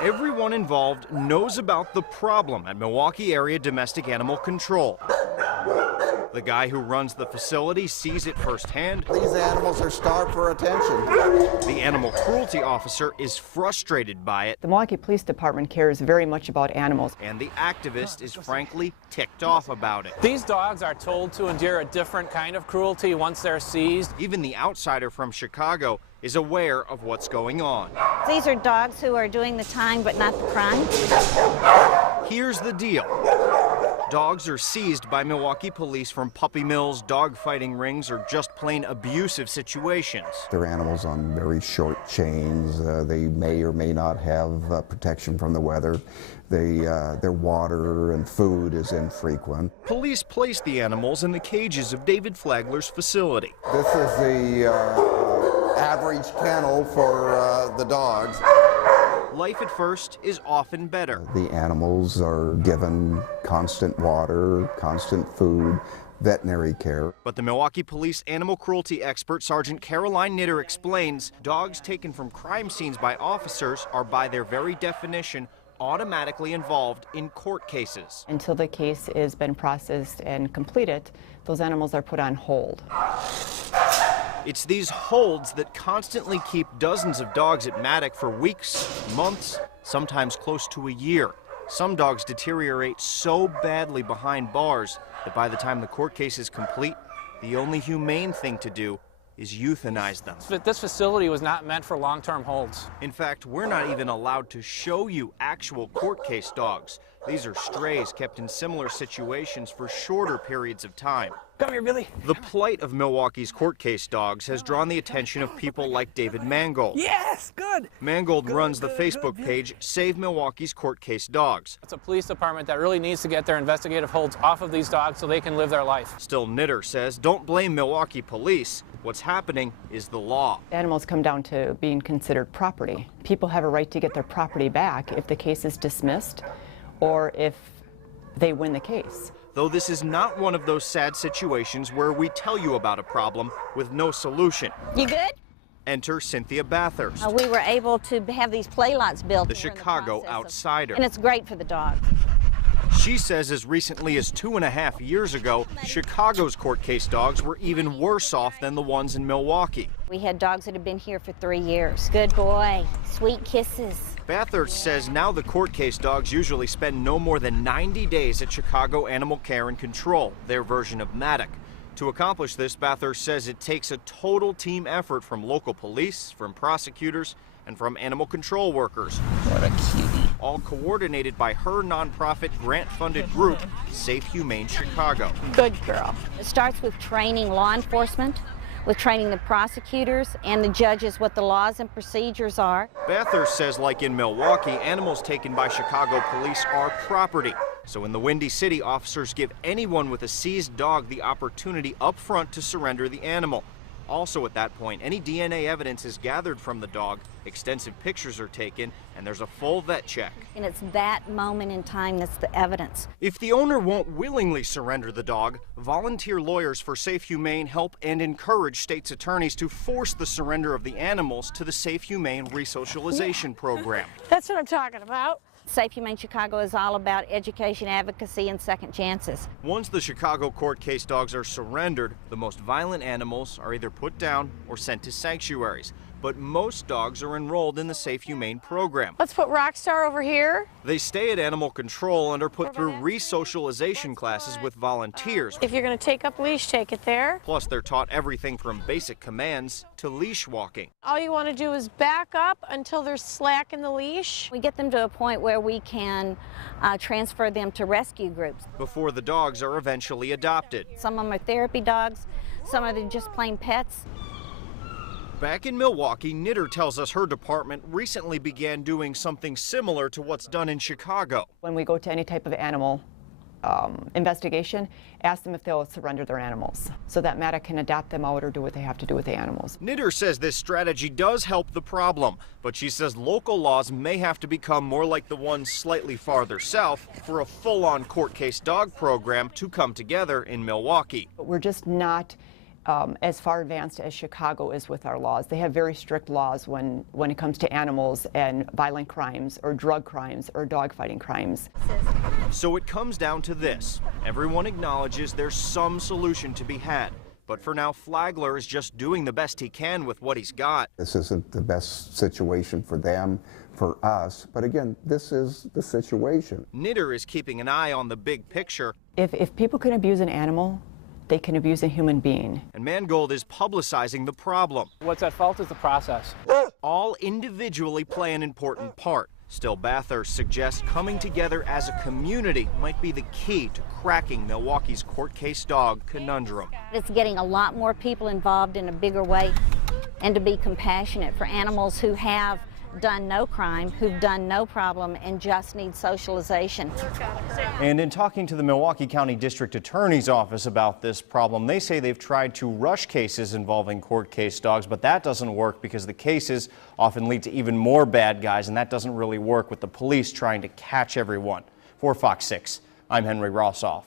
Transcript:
Everyone involved knows about the problem at Milwaukee Area Domestic Animal Control. The guy who runs the facility sees it firsthand. These animals are starved for attention. The animal cruelty officer is frustrated by it. The Milwaukee Police Department cares very much about animals. And the activist is frankly ticked off about it. These dogs are told to endure a different kind of cruelty once they're seized. Even the outsider from Chicago is aware of what's going on. These are dogs who are doing the time but not the crime. Here's the deal. Dogs are seized by Milwaukee police from puppy mills, dog fighting rings, or just plain abusive situations. They're animals on very short chains. They may or may not have protection from the weather. Their water and food is infrequent. Police place the animals in the cages of David Flagler's facility. This is the average kennel for the dogs. Life at first is often better. The animals are given constant water, constant food, veterinary care. But the Milwaukee Police animal cruelty expert Sergeant Caroline Knitter explains dogs taken from crime scenes by officers are by their very definition automatically involved in court cases. Until the case has been processed and completed, those animals are put on hold. It's these holds that constantly keep dozens of dogs at Maddock for weeks, months, sometimes close to a year. Some dogs deteriorate so badly behind bars that by the time the court case is complete, the only humane thing to do is euthanize them. This facility was not meant for long-term holds. In fact, we're not even allowed to show you actual court case dogs. These are strays kept in similar situations for shorter periods of time. Come here, Billy. The plight of Milwaukee's court case dogs has drawn the attention of people like David Mangold. Yes, good. Mangold runs the Facebook page Save Milwaukee's Court Case Dogs. It's a police department that really needs to get their investigative holds off of these dogs so they can live their life. Still, Knitter says don't blame Milwaukee police. What's happening is the law. Animals come down to being considered property. People have a right to get their property back if the case is dismissed or if they win the case. Though this is not one of those sad situations where we tell you about a problem with no solution. You good? Enter Cynthia Bathurst, We were able to have these play lots built. the Chicago outsider. And it's great for the dog. She says as recently as 2.5 years ago, Chicago's court case dogs were even worse off than the ones in Milwaukee. We had dogs that had been here for 3 years. Good boy. Sweet kisses. Bathurst says now the court case dogs usually spend no more than 90 days at Chicago Animal Care and Control, their version of Maddock. To accomplish this, Bathurst says it takes a total team effort from local police, from prosecutors, and from animal control workers. What a cutie. All coordinated by her nonprofit grant-funded group, Safe Humane Chicago. Good girl. It starts with training law enforcement, with training the prosecutors and the judges what the laws and procedures are. Bathurst says like in Milwaukee, animals taken by Chicago police are property. So in the Windy City, officers give anyone with a seized dog the opportunity up front to surrender the animal. Also at that point, any DNA evidence is gathered from the dog, extensive pictures are taken, and there's a full vet check. And it's that moment in time that's the evidence. If the owner won't willingly surrender the dog, volunteer lawyers for Safe Humane help and encourage states' attorneys to force the surrender of the animals to the Safe Humane Resocialization Program. That's what I'm talking about. Safe Humane Chicago is all about education, advocacy, and second chances. Once the Chicago court case dogs are surrendered, the most violent animals are either put down or sent to sanctuaries. But most dogs are enrolled in the Safe Humane program. Let's put Rockstar over here. They stay at animal control and are put through resocialization classes with volunteers. If you're going to take up leash, take it there. Plus, they're taught everything from basic commands to leash walking. All you want to do is back up until there's slack in the leash. We get them to a point where we can transfer them to rescue groups. Before the dogs are eventually adopted. Some of them are therapy dogs, some of them are just plain pets. Back in Milwaukee, Knitter tells us her department recently began doing something similar to what's done in Chicago. When we go to any type of animal investigation, ask them if they'll surrender their animals so that Maddock can adopt them out or do what they have to do with the animals. Knitter says this strategy does help the problem, but she says local laws may have to become more like the ones slightly farther south for a full-on court case dog program to come together in Milwaukee. But we're just not as far advanced as Chicago is with our laws. They have very strict laws when it comes to animals and violent crimes or drug crimes or dogfighting crimes. So it comes down to this. Everyone acknowledges there's some solution to be had. But for now, Flagler is just doing the best he can with what he's got. This isn't the best situation for them, for us, but again, this is the situation. Knitter is keeping an eye on the big picture. If people can abuse an animal, they can abuse a human being. And Mangold is publicizing the problem. What's at fault is the process. All individually play an important part. Still, Bathurst suggests coming together as a community might be the key to cracking Milwaukee's court case dog conundrum. It's getting a lot more people involved in a bigger way, and to be compassionate for animals who have done no crime, who've done no problem, and just need socialization. And in talking to the Milwaukee County District Attorney's Office about this problem, they say they've tried to rush cases involving court case dogs, but that doesn't work because the cases often lead to even more bad guys, and that doesn't really work with the police trying to catch everyone. For Fox 6, I'm Henry Rossoff.